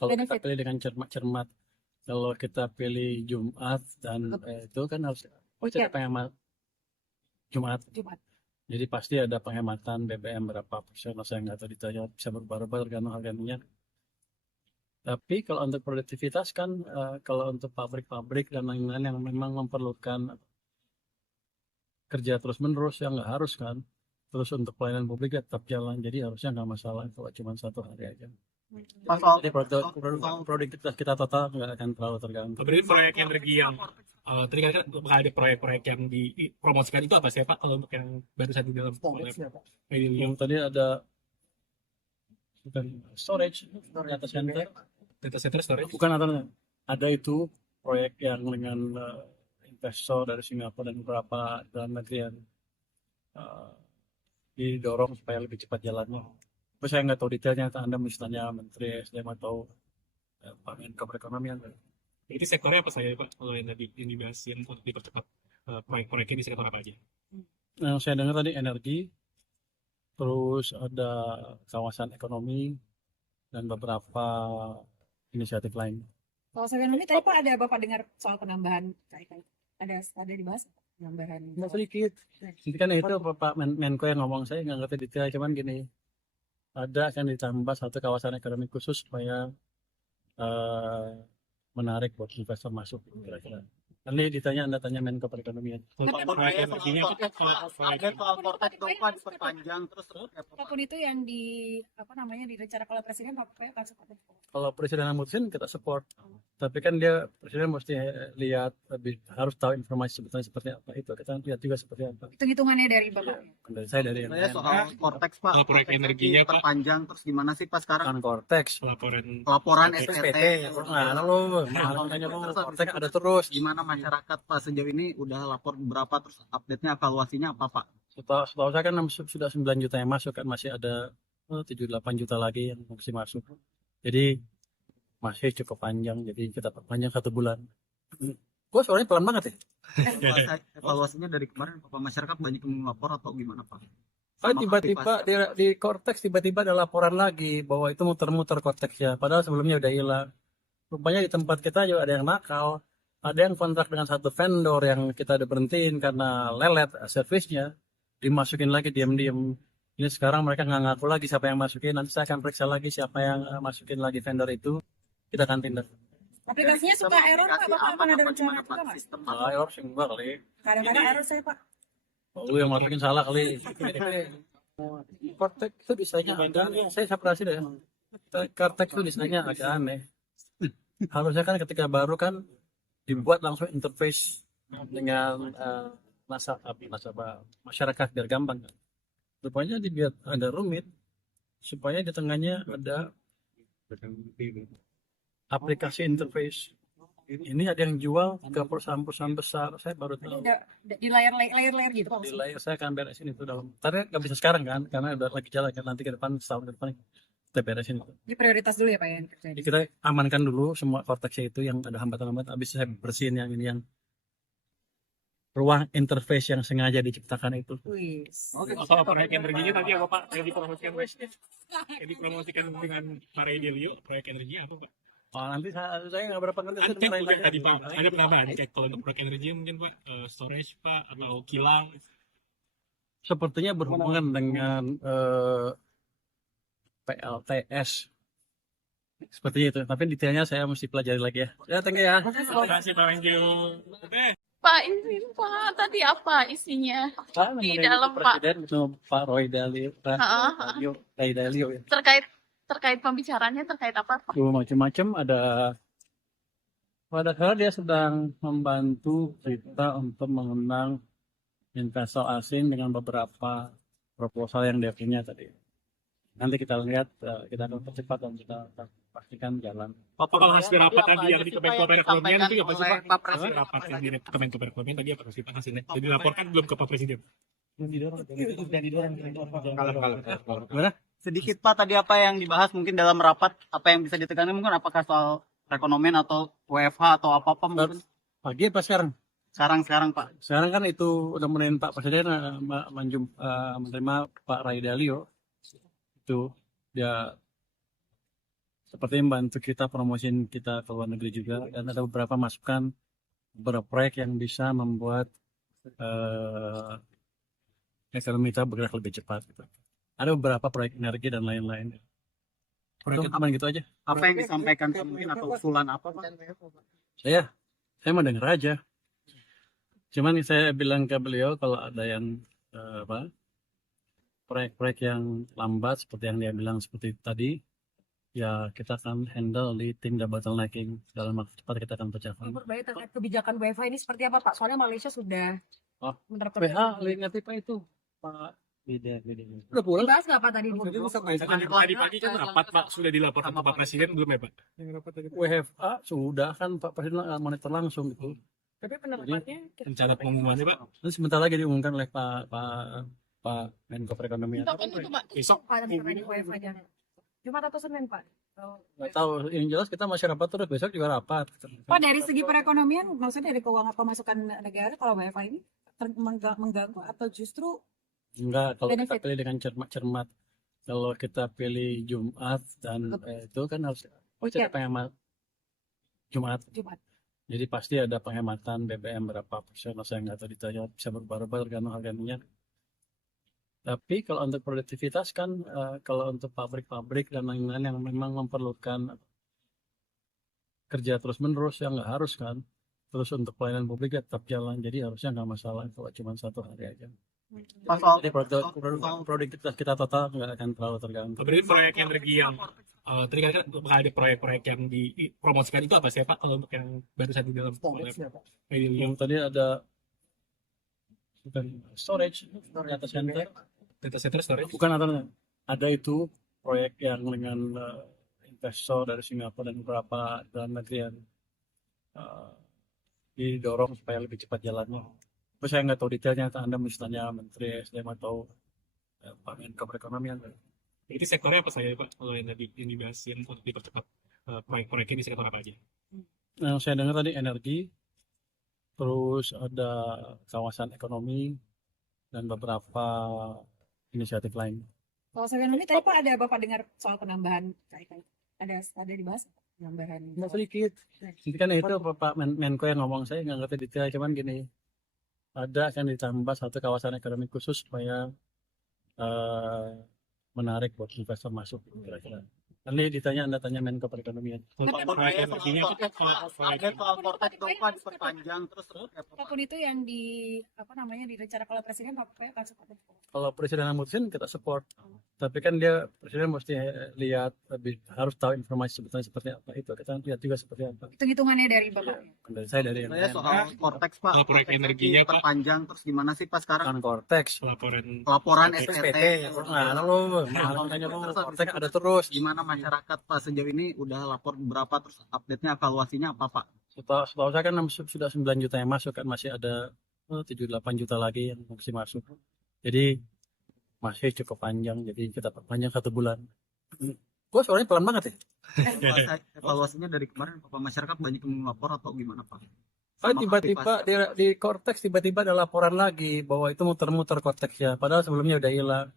kalau kita benefit. pilih dengan cermat. Kalau kita pilih Jumat dan itu kan harus pasti ada Weekend. penghemat Jumat. Jumat. Jadi pasti ada penghematan BBM berapa persen. Saya nggak tahu detailnya, bisa berubah-ubah tergantung harga minyak. Tapi kalau untuk produktivitas kan, kalau untuk pabrik-pabrik dan lain-lain yang memang memerlukan kerja terus-menerus, yang nggak harus kan. Terus untuk pelayanan publik ya tetap jalan, jadi harusnya nggak masalah kalau cuma 1 hari aja. Pak, soal Jadi produktivitas kita total nggak akan terlalu terganggu. Berarti proyek energi yang tadi kan bakal ada proyek-proyek yang dipromosikan itu apa sih Pak, kalau untuk yang barusan di dalam Yang tadi ada bukan storage, data center, data center storage? bukan ada itu proyek yang dengan investor dari Singapura dan beberapa dalam negeri yang didorong supaya lebih cepat jalannya. Tapi saya nggak tahu detailnya, Anda mesti tanya Menteri SDM atau Pak Menko Perekonomian. Itu sektornya apa saya Pak, kalau yang tadi yang dibahasin untuk dipercepat proyek-proyeknya di sektor apa aja? Nah, saya dengar tadi energi, terus ada kawasan ekonomi dan beberapa inisiatif lain. Kalau saya ekonomi tadi Pak ada Bapak dengar soal penambahan ada dibahas penambahan. Nggak sedikit. Nanti kan itu Pak Menko yang ngomong, saya nggak ngerti detail, cuman gini, ada akan ditambah 1 kawasan ekonomi khusus supaya menarik buat investor masuk kira-kira. Nanti ditanya, Anda tanya Menko Perekonomian. Proyek energinya update soal Vortex dong Pak, diperpanjang terus Apapun itu yang direncanakan oleh Presiden Pak akan support. Kalau Presiden memutuskan kita support, tapi kan Presiden mesti lihat harus tahu informasi sebetulnya seperti apa, itu kita lihat juga seperti apa. Hitung-hitungannya dari Bapak. Dari saya dari yang lain. soal Vortex Pak, Kalau proyek energinya, Pak. diperpanjang terus gimana sih Pak sekarang Kan Cortex. laporan SPT. SPT Nah, lu tanya lu, Cortex ada terus. gimana masyarakat Pak sejauh ini udah lapor berapa, terus update-nya evaluasinya apa Pak? Setahu saya kan sudah 9 juta yang masuk, kan masih ada 7-8 juta lagi yang masih masuk. Jadi masih cukup panjang, jadi kita perpanjang 1 bulan. Gua suaranya pelan banget ya. Evaluasinya dari kemarin Bapak, masyarakat banyak yang melapor atau gimana Pak? Tiba-tiba di Cortex tiba-tiba ada laporan lagi bahwa itu muter-muter Cortexnya, padahal sebelumnya udah hilang. Rupanya di tempat kita juga ada yang nakal. Ada yang kontrak dengan 1 vendor yang kita udah berhentiin karena lelet servisnya, dimasukin lagi diam-diam. Ini sekarang mereka nggak ngaku lagi siapa yang masukin. Nanti saya akan periksa lagi siapa yang masukin lagi vendor itu. Kita akan tindak. Aplikasinya suka error Pak, Bapak akan ada rencana itu Pak? Error sih enggak kali. Kadang-kadang error saya Pak. Lu yang masukin salah kali. Cortex itu desainnya agak aneh. Saya separasi deh. Cortex itu desainnya agak aneh. Harusnya kan ketika baru kan dibuat langsung interface dengan nasabah masyarakat biar gampang kan. Rupanya dibuat ada rumit supaya di tengahnya ada aplikasi interface. Ini ada yang jual ke perusahaan-perusahaan besar. Saya baru tahu. Di layar gitu Pak. Di layar saya akan beresin itu dalam. Tapi nggak bisa sekarang kan, karena udah lagi jalan kan, nanti ke depan setahun ke depan kita beresin itu. Ini prioritas dulu ya Pak ya. Jadi kita amankan dulu semua Cortex itu yang ada hambatan-hambatan. Habis saya bersihin yang ini, yang ruang interface yang sengaja diciptakan itu. Oke, soal proyek energinya tadi apa Pak yang dipromosikan yang dipromosikan dengan Pak Ray Dalio, proyek energinya apa Pak? Oh, nanti saya nggak berapa ngerti. Tadi Pak ada penambahan cek kalau untuk proyek energi mungkin Pak, storage Pak atau kilang. Sepertinya berhubungan dengan PLTS seperti itu, tapi detailnya saya mesti pelajari lagi ya. Ya, thank you ya. Terima kasih Pak, thank you. Pak, izin Pak, tadi apa isinya di dalam Pak? Presiden itu Pak Roy Dalio, Ray Dalio ya. Terkait pembicaraannya terkait apa Pak? Macam-macam ada. Padahal dia sedang membantu kita untuk mengenang investor asing dengan beberapa proposal yang dia punya tadi. Nanti kita lihat, kita akan percepat dan kita pastikan jalan. Pak, kalau hasil rapat tadi yang di Kemenko Perekonomian itu apa sih Pak? Pak Hasil Presiden. rapat yang di Kemenko Perekonomian tadi apa sih Pak hasilnya? Jadi dilaporkan belum ke Pak Presiden? Gimana? Sedikit Pak, tadi apa yang dibahas mungkin dalam rapat, apa yang bisa ditekankan mungkin, apakah soal perekonomian atau WFH atau apa mungkin? Pagi apa sekarang? Sekarang Pak. Sekarang kan itu udah menemukan Pak Presiden menerima Pak Ray Dalio. Itu dia seperti membantu kita promosiin kita ke luar negeri juga, dan ada beberapa masukan beberapa proyek yang bisa membuat ekonomi kita bergerak lebih cepat gitu. Ada beberapa proyek energi dan lain-lain. Itu cuma gitu aja. Apa yang disampaikan mungkin atau usulan apa Pak? Saya mendengar aja. Cuman saya bilang ke beliau kalau ada yang proyek-proyek yang lambat seperti yang dia bilang seperti tadi, ya kita akan handle di tim bottlenecking, dalam waktu cepat kita akan pecahkan. Berbagai terkait kebijakan WFH ini seperti apa Pak? Soalnya Malaysia sudah menerapkan ingat Pak itu Pak udah pulang. Dibahas nggak Pak tadi? Tadi pagi kan rapat Pak, sudah dilaporkan ke Pak Presiden belum ya Pak? WFA sudah kan Pak Presiden monitor langsung gitu. Tapi penerapannya Rencana pengumumannya Pak? Nanti sebentar lagi diumumkan oleh Pak Menko Perekonomian. Kapan itu Pak? Besok Pak terkait WFH-nya. Jumat atau Senin Pak? Nggak tahu, yang jelas kita masih rapat terus, besok juga rapat. Pak dari segi perekonomian, maksudnya dari keuangan pemasukan negara kalau WFH ini mengganggu atau justru Enggak, kalau kita benefit? pilih dengan cermat. Kalau kita pilih Jumat dan itu kan harus pasti ada penghemat Jumat. Jadi pasti ada penghematan BBM berapa persen, saya nggak tahu detailnya, bisa berubah-ubah tergantung harga minyak. Tapi kalau untuk produktivitas kan, kalau untuk pabrik-pabrik dan lain-lain yang memang memerlukan kerja terus-menerus, yang nggak harus kan. Terus untuk pelayanan publik ya tetap jalan, jadi harusnya nggak masalah kalau cuma satu hari aja. Pak soal Jadi produktivitas kita total nggak akan terlalu terganggu. berarti proyek energi yang tadi kan bakal ada proyek-proyek yang dipromosikan itu apa sih Pak, kalau untuk yang baru saja di dalam Yang tadi ada bukan storage, data center. data center storage? Bukan ada itu proyek yang dengan investor dari Singapura dan beberapa dalam negeri yang didorong supaya lebih cepat jalannya. Tapi saya nggak tahu detailnya, Anda mesti tanya Menteri SDM atau Pak Menko Perekonomian. Itu sektornya apa saja Pak, kalau yang tadi yang dibahas yang untuk dipercepat proyek-proyeknya di sektor apa aja? Yang saya dengar tadi energi, terus ada kawasan ekonomi, dan beberapa inisiatif lain. Kalau saya ini tadi Pak ada Bapak dengar soal penambahan ada dibahas penambahan Nggak sedikit. Nanti kan itu Pak Menko yang ngomong, saya nggak ngerti detail, cuman gini, ada akan ditambah satu kawasan ekonomi khusus supaya menarik buat investor masuk kira-kira. Nanti Anda tanya Menko Perekonomian. Proyek energinya update soal Kortek itu Pak diperpanjang terus apapun itu yang direncanakan oleh Presiden Bapak akan support. Kalau Presiden memutuskan kita support, tapi kan Presiden mesti lihat harus tahu informasi sebetulnya seperti apa, itu kita lihat juga seperti apa. Hitung-hitungannya dari Bapak. Dari saya dari yang lain. soal Kortex Pak. Kalau proyek energinya, Pak. diperpanjang terus gimana sih Pak sekarang? Kan Cortex. Laporan SPT. SPT. Nah, lu tanya lu Cortex ada terus. Gimana masyarakat Pak sejauh ini udah lapor berapa, terus update-nya evaluasinya apa Pak? Setahu saya kan sudah 9 juta yang masuk, kan masih ada 7-8 juta lagi yang masih masuk. Jadi masih cukup panjang, jadi kita perpanjang 1 bulan. Gua suaranya pelan banget ya. Evaluasinya dari kemarin Bapak, masyarakat banyak yang melapor atau gimana Pak? Tiba-tiba di Cortex tiba-tiba ada laporan lagi bahwa itu muter-muter Cortex ya, padahal sebelumnya udah hilang.